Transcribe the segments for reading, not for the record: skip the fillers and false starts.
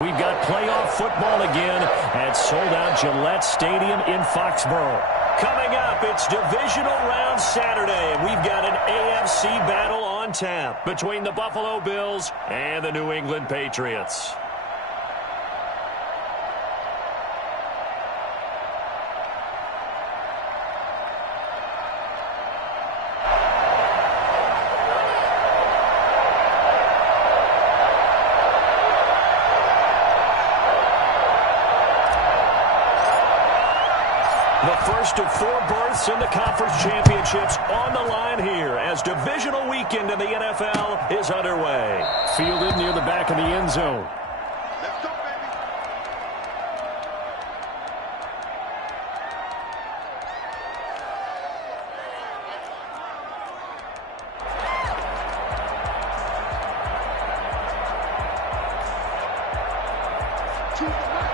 We've got playoff football again at sold-out Gillette Stadium in Foxborough. Coming up, it's Divisional Round Saturday, and we've got an AFC battle on tap between the Buffalo Bills and the New England Patriots. The first of 4 berths in the conference championships on the line here as divisional weekend in the NFL is underway. Fielded near the back of the end zone. Let's go, baby. To the right.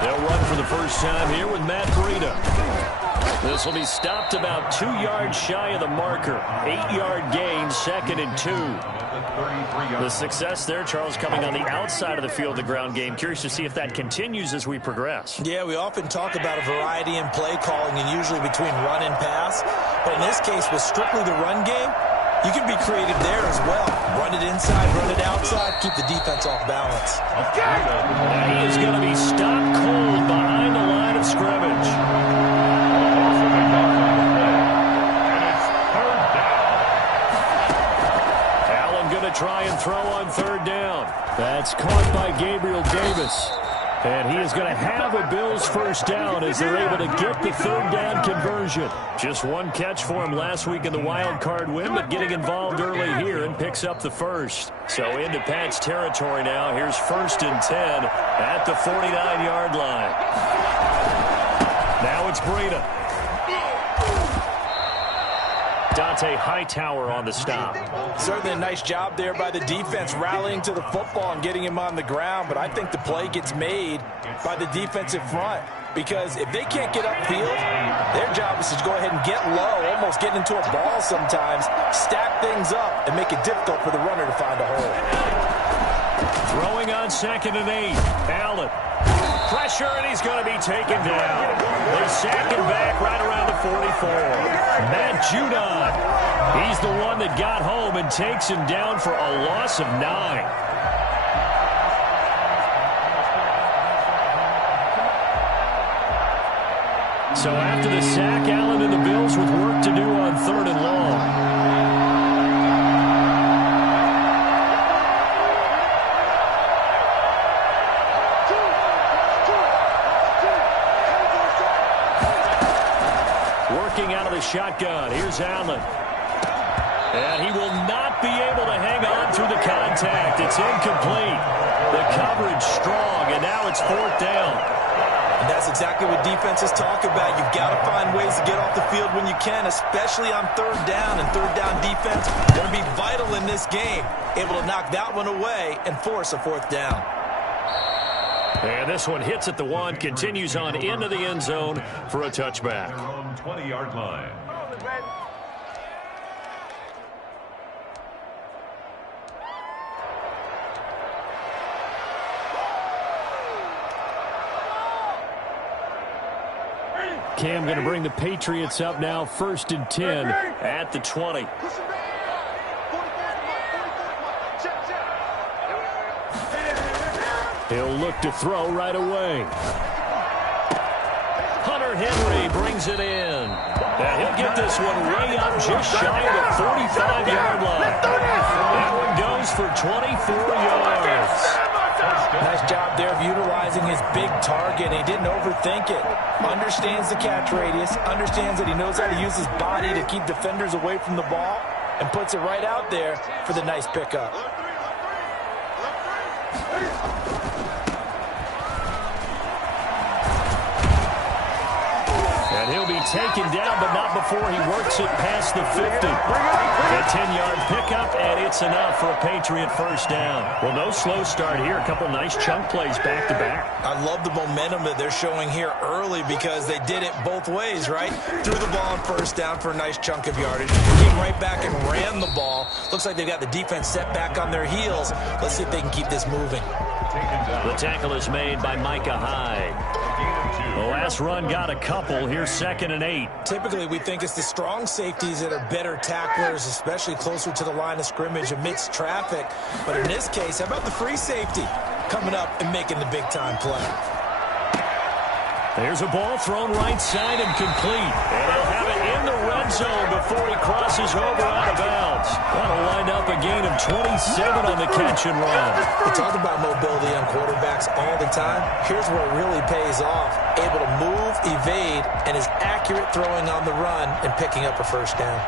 They'll run for the first time here with Matt Breida. This will be stopped about 2 yards shy of the marker. 8-yard gain, 2nd and 2. The success there, Charles, coming on the outside of the field, the ground game. Curious to see if that continues as we progress. Yeah, we often talk about a variety in play calling and usually between run and pass. But in this case, with strictly the run game, you can be creative there as well. Run it inside, run it outside, keep the defense off balance. And he is going to be stopped cold behind the line of scrimmage. Allen going to try and throw on 3rd down. That's caught by Gabriel Davis. And he is going to have a Bills first down as they're able to get the 3rd down conversion. Just 1 catch for him last week in the wild card win, but getting involved early here and picks up the first. So into Pat's territory now. Here's 1st and 10 at the 49-yard line. Now it's Breida. Dante Hightower on the stop. Certainly a nice job there by the defense rallying to the football and getting him on the ground, but I think the play gets made by the defensive front because if they can't get upfield, their job is to go ahead and get low, almost get into a ball sometimes, stack things up, and make it difficult for the runner to find a hole. Throwing on 2nd and 8. Allen. Pressure, and he's going to be taken down. They sack him back right around the 44. Matt Judon. He's the one that got home and takes him down for a loss of 9. So after the sack, Allen and the Bills with work to do on 3rd and long. Out of the shotgun. Here's Allen. And he will not be able to hang on through the contact. It's incomplete. The coverage strong, and now it's 4th down. And that's exactly what defenses talk about. You've got to find ways to get off the field when you can, especially on 3rd down. And 3rd down defense going to be vital in this game. Able to knock that one away and force a 4th down. And this one hits at the 1, continues on into the end zone for a touchback. 20-yard line. Cam going to bring the Patriots up now, 1st and 10 at the 20. He'll look to throw right away. Hunter Henry brings it in. And he'll get this one way up just shy of the 45-yard line. That one goes for 24 yards. Nice job there of utilizing his big target. He didn't overthink it. Understands the catch radius. Understands that he knows how to use his body to keep defenders away from the ball. And puts it right out there for the nice pickup. And And he'll be taken down, but not before he works it past the 50. A 10-yard pickup, and it's enough for a Patriot first down. Well, no slow start here. A couple nice chunk plays back-to-back. I love the momentum that they're showing here early because they did it both ways, right? Threw the ball on first down for a nice chunk of yardage. Came right back and ran the ball. Looks like they've got the defense set back on their heels. Let's see if they can keep this moving. The tackle is made by Micah Hyde. The last run got a couple. Here's 2nd and 8. Typically, we think it's the strong safeties that are better tacklers, especially closer to the line of scrimmage amidst traffic. But in this case, how about the free safety coming up and making the big-time play? There's a ball thrown right side and complete. And he'll have it in the red zone before he crosses over out of bounds. That'll wind up a gain of 27 on the catch and run. We talk about mobility on quarterbacks all the time. Here's where it really pays off. Able to move, evade, and is accurate throwing on the run and picking up a first down.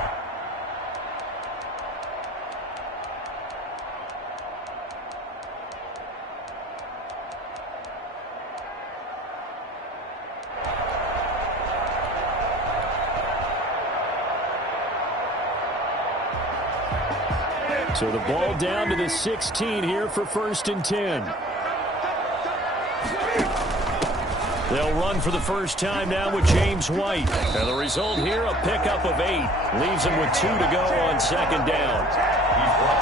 So the ball down to the 16 here for 1st and 10. They'll run for the first time now with James White. And the result here, a pickup of 8. Leaves them with 2 to go on 2nd down.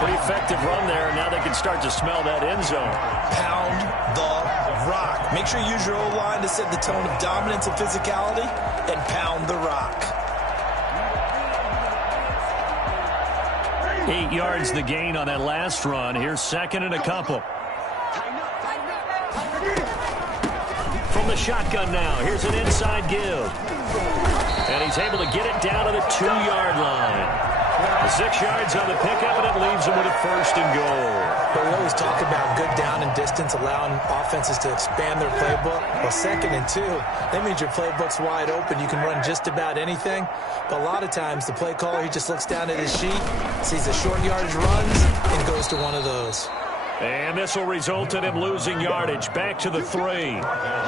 Pretty effective run there. Now they can start to smell that end zone. Pound the rock. Make sure you use your O-line to set the tone of dominance and physicality, and pound the rock. 8 yards the gain on that last run. Here's 2nd and a couple. From the shotgun now, here's an inside give. And he's able to get it down to the 2-yard line. 6 yards on the pickup, and it leaves him with a 1st and goal. But we always talk about good down and distance, allowing offenses to expand their playbook. Well, 2nd and 2, that means your playbook's wide open. You can run just about anything. But a lot of times, the play caller, he just looks down at his sheet, sees the short yardage runs, and goes to one of those. And this will result in him losing yardage. Back to the 3.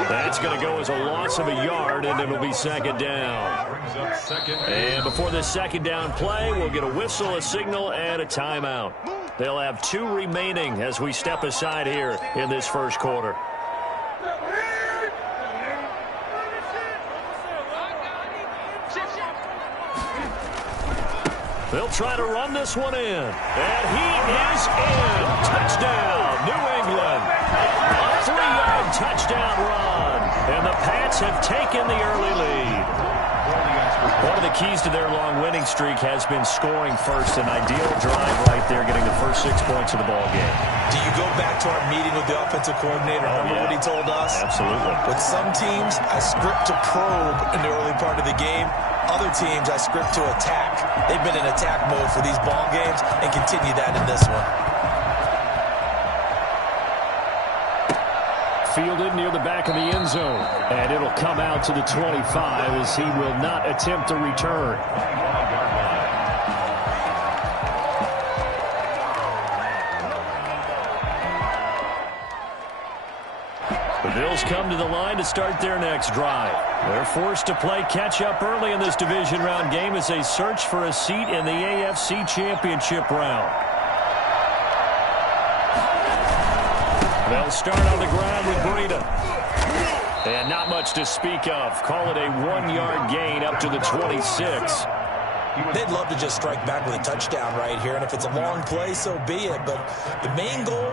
That's going to go as a loss of a yard, and it'll be 2nd down. And before this 2nd down play, we'll get a whistle, a signal, and a timeout. They'll have 2 remaining as we step aside here in this first quarter. They'll try to run this one in. And he is in. Touchdown, New England. A 3-yard touchdown run. And the Pats have taken the early lead. One of the keys to their long winning streak has been scoring first. An ideal drive right there, getting the first 6 points of the ball game. Do you go back to our meeting with the offensive coordinator? Remember what he told us? Absolutely. With some teams, I script to probe in the early part of the game. Other teams, I script to attack. They've been in attack mode for these ball games and continue that in this one. Fielded near the back of the end zone. And it'll come out to the 25 as he will not attempt to return. The Bills come to the line to start their next drive. They're forced to play catch-up early in this division round game as they search for a seat in the AFC Championship round. They'll start on the ground with Breida. And not much to speak of. Call it a 1-yard gain up to the 26. They'd love to just strike back with a touchdown right here, and if it's a long play, so be it. But the main goal,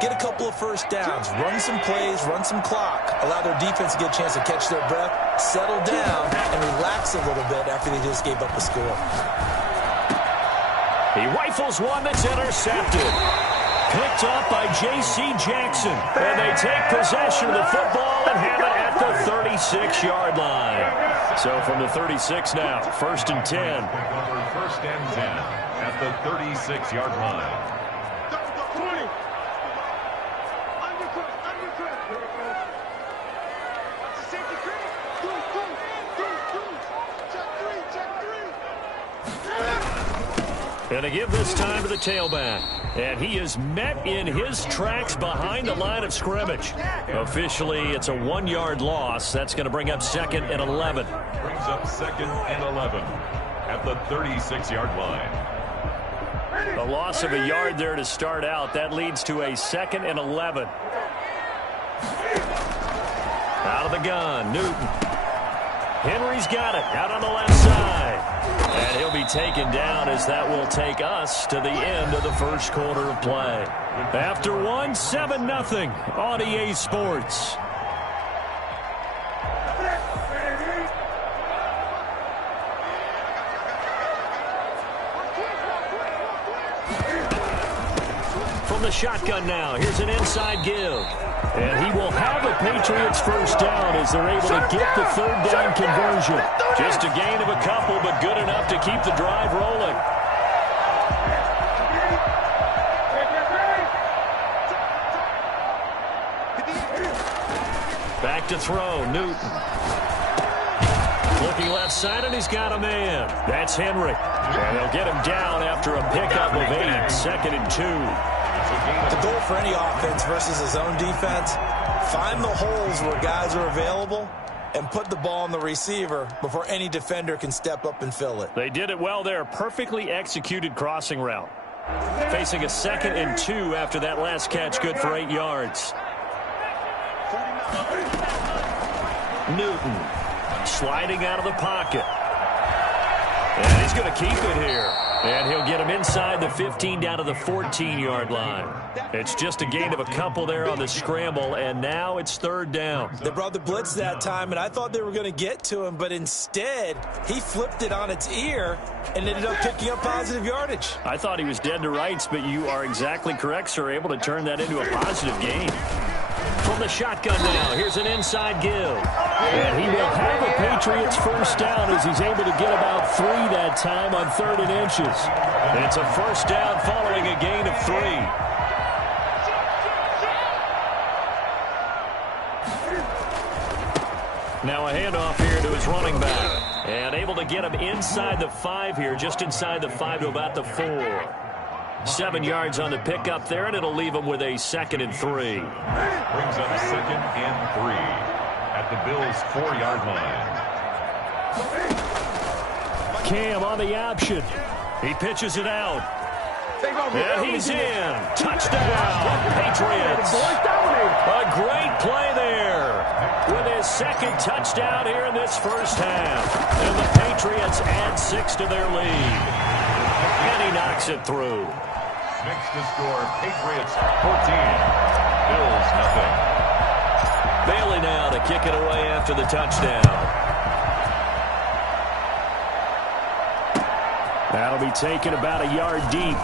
get a couple of first downs, run some plays, run some clock, allow their defense to get a chance to catch their breath, settle down, and relax a little bit after they just gave up a score. He rifles one that's intercepted. Picked up by J.C. Jackson. And they take possession of the football and have it at the 36-yard line. So from the 36 now, 1st and 10. First and 10 at the 36-yard line. And they give this time to the tailback. And he is met in his tracks behind the line of scrimmage. Officially, it's a 1-yard loss. That's going to bring up 2nd and 11. Brings up 2nd and 11 at the 36-yard line. A loss of a yard there to start out. That leads to a 2nd and 11. Out of the gun, Newton. Henry's got it out on the left side. And he'll be taken down as that will take us to the end of the first quarter of play. After 7-0 on EA Sports. From the shotgun now, here's an inside give. And he will have the Patriots first down as they're able to get the third down conversion. Just a gain of a couple, but good enough to keep the drive rolling. Back to throw, Newton. Looking left side, and he's got a man. That's Henry. And they'll get him down after a pickup of 8, 2nd and 2. The goal for any offense versus his own defense, find the holes where guys are available and put the ball on the receiver before any defender can step up and fill it. They did it well there. Perfectly executed crossing route. Facing a 2nd and 2 after that last catch, good for 8 yards. Newton sliding out of the pocket. And he's going to keep it here. And he'll get him inside the 15 down to the 14-yard line. It's just a gain of a couple there on the scramble, and now it's 3rd down. They brought the blitz that time, and I thought they were going to get to him, but instead he flipped it on its ear and ended up picking up positive yardage. I thought he was dead to rights, but you are exactly correct, sir. Able to turn that into a positive gain. From the shotgun now, here's an inside give. And he will have the Patriots first down as he's able to get about 3 that time on 3rd and inches. It's a first down following a gain of 3. Now a handoff here to his running back. And able to get him inside the 5 here, just inside the 5 to about the 4. 7 yards on the pickup there, and it'll leave him with a 2nd and 3. Brings up 2nd and 3 at the Bills' 4-yard line. Cam on the option. He pitches it out. And he's in. Touchdown, Patriots. A great play there with his 2nd touchdown here in this first half. And the Patriots add 6 to their lead. And he knocks it through. Next to score, Patriots 14, Bills nothing. Bailey now to kick it away after the touchdown. That'll be taken about a yard deep.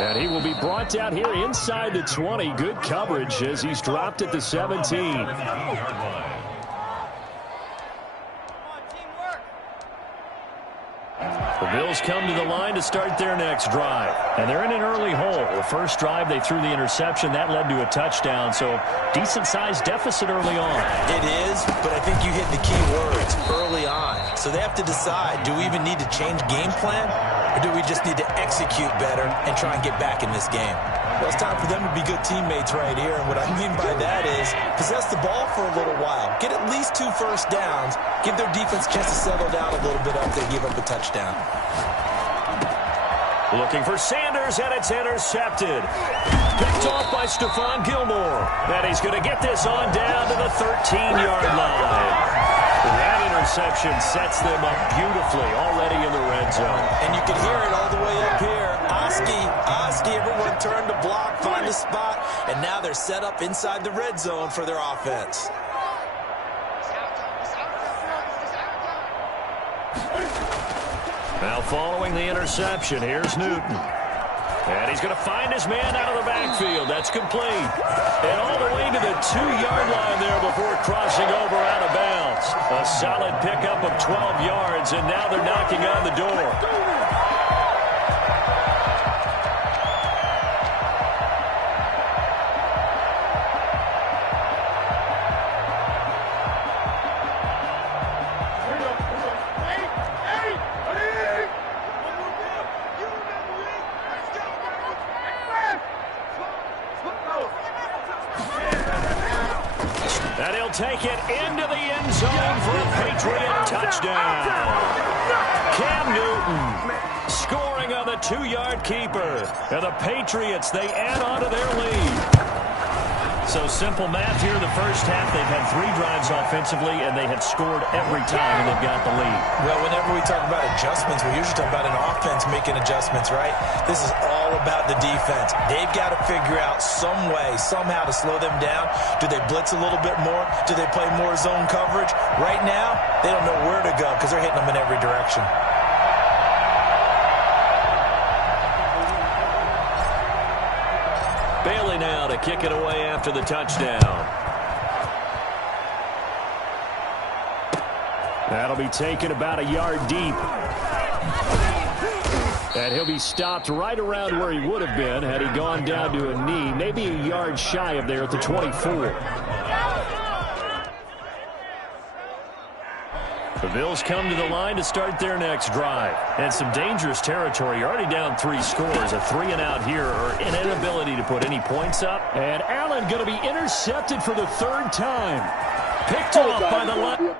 And he will be brought down here inside the 20. Good coverage as he's dropped at the 17. The Bills come to the line to start their next drive. And they're in an early hole. The first drive, they threw the interception. That led to a touchdown. So decent-sized deficit early on. It is, but I think you hit the key words, early on. So they have to decide, do we even need to change game plan? Or do we just need to execute better and try and get back in this game? Well, it's time for them to be good teammates right here. And what I mean by that is possess the ball for a little while. Get at least 2 first downs. Give their defense a chance to settle down a little bit after they give up a touchdown. Looking for Sanders, and it's intercepted. Picked off by Stephon Gilmore. And he's going to get this on down to the 13-yard line. That interception sets them up beautifully already in the red zone. And you can hear it all the way up here. Oski, everyone turned to block, find a spot, and now they're set up inside the red zone for their offense. Now following the interception, here's Newton. And he's going to find his man out of the backfield. That's complete. And all the way to the 2-yard line there before crossing over out of bounds. A solid pickup of 12 yards, and now they're knocking on the door. take it into the end zone for a Patriot touchdown. Cam Newton scoring on the 2-yard keeper. And the Patriots, they add on to their lead. So simple math here in the first half. They've had 3 drives offensively, and they have scored every time, and they've got the lead. Well, whenever we talk about adjustments, we usually talk about an offense making adjustments, right? This is all about the defense. They've got to figure out some way, somehow to slow them down. Do they blitz a little bit more? Do they play more zone coverage? Right now, they don't know where to go because they're hitting them in every direction. Bailey now to kick it away after the touchdown. That'll be taken about a yard deep. And he'll be stopped right around where he would have been had he gone down to a knee, maybe a yard shy of there at the 24. The Bills come to the line to start their next drive. And some dangerous territory. You're already down 3 scores. A 3-and-out here, or an inability to put any points up. And Allen going to be intercepted for the 3rd time. Picked off by the line.